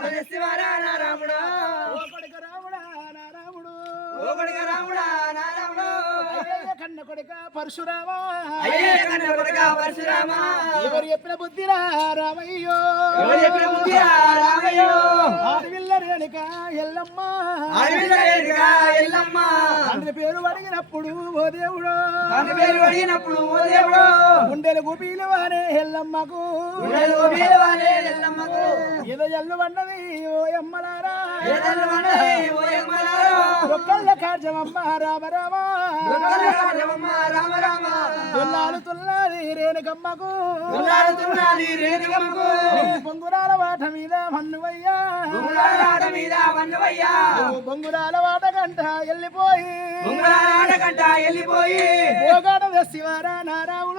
శివారా నా రాముడా కన్న కొడుక పరశురామా. అయ్యే కన్న కొడుక పరశురామ. ఎవరు చెప్పిన బుద్ధిరా రామయ్యో. ఎవరు చెప్పిన బుద్ధిరా రామయ్యో. ఆడవిల్ల రేణుక ఎల్లమ్మ. అడవిలో ఎదుగా ఎల్లమ్మ. తండ్రి పేరు అడిగినప్పుడు ఓ దేవుడు. తండ్రి పేరు అడిగినప్పుడు ఓ దేవుడు. గుండెలు గుబీలు వారే ఎల్లమ్మకు. గుండెలు ఎల్లమ్మకు పన్నది ఓ ఎమ్మలారా ఏదల్లు మనది ఓ ఎమ్మలారో ఒక్కళ్ళ కార్యమమ్మ రామ రామ తుల్లాలు రేణుకమ్మకు. రేణుకమ్మకు. బొంగురాల వాట మీద మన్నువయ్యా. బొంగులాట మీద వన్నవయ్యా నువ్వు బొంగురాల వాట కంట వెళ్ళిపోయి వెళ్ళిపోయి శివారా నారావుడు పోగాడ శివారా నారాములు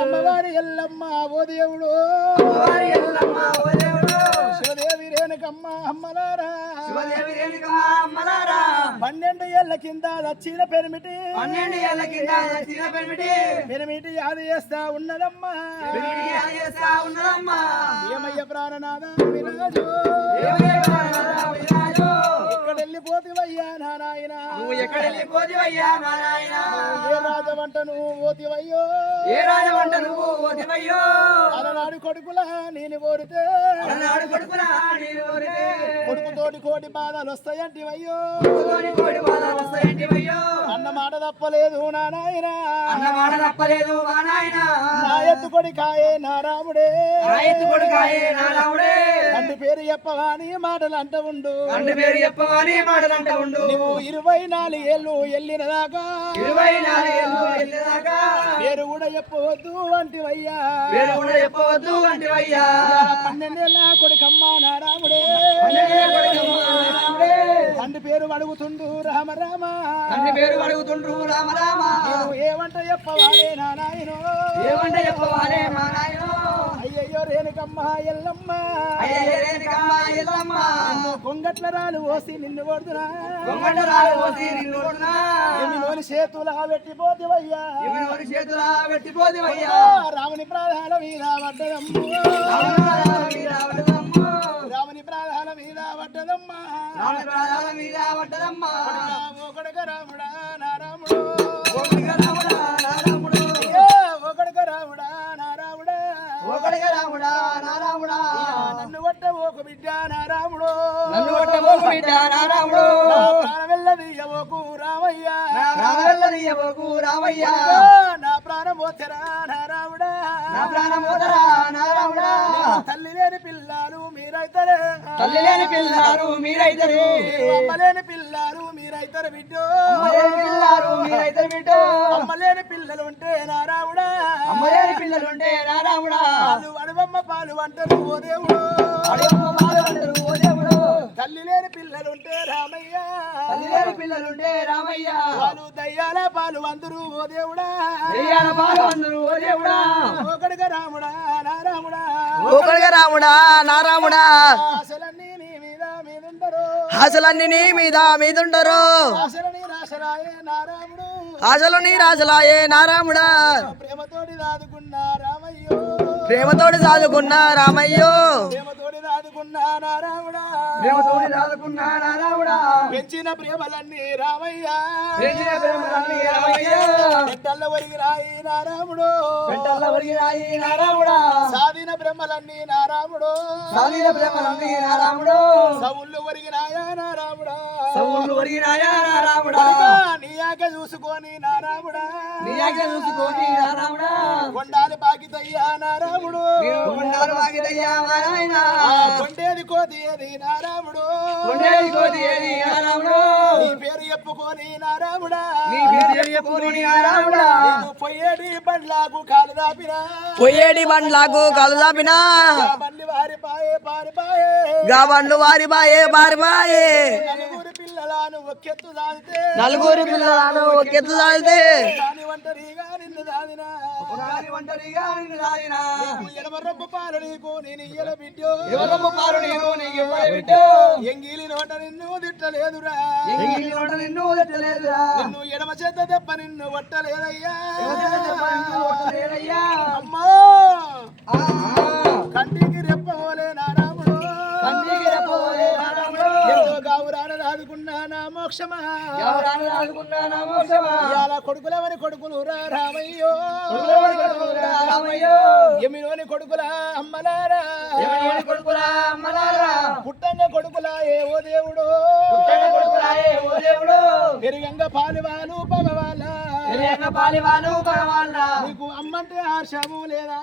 అమ్మవారి ఎల్లమ్మ ఓ దేవుడు. శివదేవి రేణుకమ్మ అమ్మలారా. శివదేవి రేణుకమ్మ అమ్మలారా. పన్నెండు ఏళ్ళ కింద దచ్చిన పెరిమిటి. పన్నెండు ఏళ్ళ కింద చిన్న పెరిమిటి. పెరిమిటి యాది చేస్తా ఉన్నదమ్మా. చేస్తా ఉన్నదమ్మా. ఏమయ్య ప్రాణనాథ విరాజు. దేవుడే వారనాథ విరాజు. ఇక్కడ వెళ్ళిపోతివయ్యా నారాయణ? నువ్వు ఎక్కడ వెళ్ళిపోతివయ్యా మా నాయన ఏ రాజవంట నువ్వు పోతివయ్యో? ఏ రాజవంట నువ్వు ఓతివయ్యో అలనాడు కొడుకుల నేను అలనాడు ఊరికే. కొడుకుతోటి కోటి బాధలు వస్తాయంటివయ్యో? తప్పలేదు నా నాయన అన్న మాట తప్పలేదు మా నాయన నా ఎత్తు కొడికాయే నా రాముడే కొడుకాయే తండ్రి పేరు చెప్పవా నీ మాటలు అంట ఉండు. అంటు పేరు చెప్పవని మాటలంట ఉండు. నువ్వు ఇరవై నాలుగేళ్ళు వెళ్ళిన దాకా ఇరవై నాలుగేళ్ళు వెళ్ళేదాకా పేరు కూడా చెప్పవద్దు వంటివయ్యా పేరు కూడా చెప్పవద్దు అంటివయ్యా. పన్నెండేళ్ళ కొడుకమ్మ నా రాముడే పన్నెండే కొడుకమ్మ నా రాముడే. తండ్రి పేరు అడుగుతుండు రామ రామ. తండ్రి పేరు అడుగుతుండ్రు రామ రామ. నువ్వు ఏమంట చెప్పవాలే నాయనో ఏమంటే చెప్పవాలే మా నాయనో అయ్యయ్యో రేణుకమ్మ ఎల్లమ్మ. అయ్యేరేనికమ్మ ఎల్లమ్మ. నిన్ను కొంగట్ల రాలు పోసి నిన్ను కొడుతున్నా గొంగట రాలు పోసి నిన్ను కొడుతున్నా. ఎమిలోని చేతుల పెట్టిపోతివయ్యా ఎవరి చేతుల పెట్టిపోదివయ్యా రాముని ప్రాధాల మీద పడ్డదమ్ము రావణ ప్రాణాల మీద. మీద పడ్డదమ్మా రావణ ప్రాణాల మీద పడ్డదమ్మ. ఒకడుక రాముడా నా రాముడు ఒకడిగా రాముడా నా రాముడు. అయ్యో, ఒకడుక రాముడా నా రాముడా ఒకడిగా రాముడా నా రాముడా. నన్ను కొట్ట ఒక బిడ్డ నా రాముడు నన్ను కొట్టబోకు బిడ్డ నా రాముడు. నా ప్రాణమెల్లదీయబోకు రామయ్యా నా ప్రాణవెల్లదీయబోకు రామయ్య. నా ప్రాణం పోతరా నా రాముడా నా ప్రాణమోదరా నా రాముడా. తల్లి లేని పిల్లలు మీరైతరే. తల్లి లేని పిల్లారు మీరైతరు. అమ్మలేని పిల్లలు మీరైతరు బిడ్డో. పిల్లారు మీరైతరు బిడ్డో. అమ్మలేని పిల్లలు ఉంటే నా రాముడా అమ్మలేని పిల్లలుంటే నా రాముడా పాలు అడవమ్మ పాలు అంటారు ఓ దేవుడు. ఓ దేవుడు. తల్లి లేని పిల్లలుంటే రామయ్య. తల్లి లేని పిల్లలుంటే రామయ్య. పాలు దయ్యాల పాలు అందరూ ఓ దేవుడా. దెయ్యాల బాధపడరు ఓ దేవుడా. ఒకడిగా రాముడా నా రాముడా. రాముడా నా రాముడా ఆశలన్నీ నీ మీద మీదుండరు. ఆశలు నీ రాజులాయే నా రాముడా ప్రేమతోటి దాదుకున్న రామయ్యో. ప్రేమతోటి సాదుకున్న రామయ్యో. ప్రేమతోటి దాదుకున్న నా రాముడా ప్రేమతోని దాదుకున్నా నా రాముడా పెంచిన ప్రేమలన్నీ రామయ్యా. పెంచిన ప్రేమలన్నీ రామయ్య. వరిగి రాయి నా రాముడు పెట్టల్ల వరిగిరాయి నా రాముడా సాధిన బ్రహ్మలన్నీ నా రాముడు సాలీన ప్రేమలన్నీ నా రాముడు సవుళ్ళు వరిగినాయా నా రాముడా సౌళ్ళు వరిగిరాయా నా రాముడా కనుక నీ ఆక చూసుకొని నా రాముడా నీ ఆజ్ఞ చూసుకొని నా రాముడా కొండాలి బాకితయ్యా నా రాముడు కొండేది కోతి ఏది నా రాముడు ఉండేది కోతి ఏది నా రాముడు నీ పేరు చెప్పుకొని నా రాముడా నీ పేరు చెప్పుకొని నా రాముడా నీకు పొయ్యేటి బండ్లకు కాలు దాపినా. పొయ్యేడి బండ్లకు కలు దాపినా. ఆ బండి వారి పాయే పారి పాయే. గా బండ్లు వారి బాయే బారి బాయే నలుగురు పిల్లలను ఒక్కెత్తు దాల్తే. నలుగురు పిల్లలను తాగితే దాని ఒంటరిగా నిన్ను దాదినా. ఒంటరిగా నిన్ను దారినా ఎడమ రొప్ప పాలు నీకు నేను ఇయ్యల బిడ్డో. ఎవరమ్మ పాలు నీకు నీకు ఇవ్వలే బిడ్డో. ఎంగిలి నోట నిన్ను తిట్టలేదురా. ఎంగిలి నోట నిన్ను వదలలేదురా నిన్ను ఎడమ చేత దెబ్బ నిన్ను కొట్టలేదయ్యా. వదలలేదయ్యా. అమ్మా. కంటికి రెప్ప మోక్షమా? కొడుకులవని కొడుకులు రామయ్యో. ఎమిలోని కొడుకుల అమ్మలారా. కొడుకులా అమ్మలారా. పుట్టంగా కొడుకులా ఏ ఓ దేవుడు. పెరిగంగ తెలియక పాలివాను భగవాన్రా నీకు అమ్మంటే హర్షము లేదా.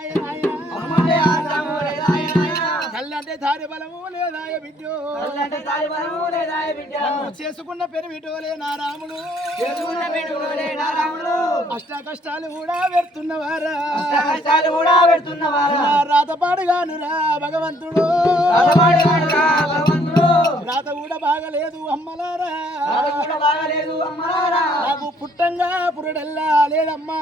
కళ్ళంటే ధారి బలము లేదాయ బిడ్డ? చేసుకున్న పెరివిటోలే నా రాముడు. చేసుకున్న బిడ్డలోనే నా రాముడు. అష్ట కష్టాలు కూడా పెడుతున్నవారా? కష్టాలు కూడా పెడుతున్నవారా? నా రాతపాడుగానురా భగవంతుడు. భగవంతుడు. రాత కూడా బాగలేదు అమ్మలారా. బాగలేదు అమ్మలారా. నాకు పుట్టంగా పురుడెల్లా లేదమ్మా.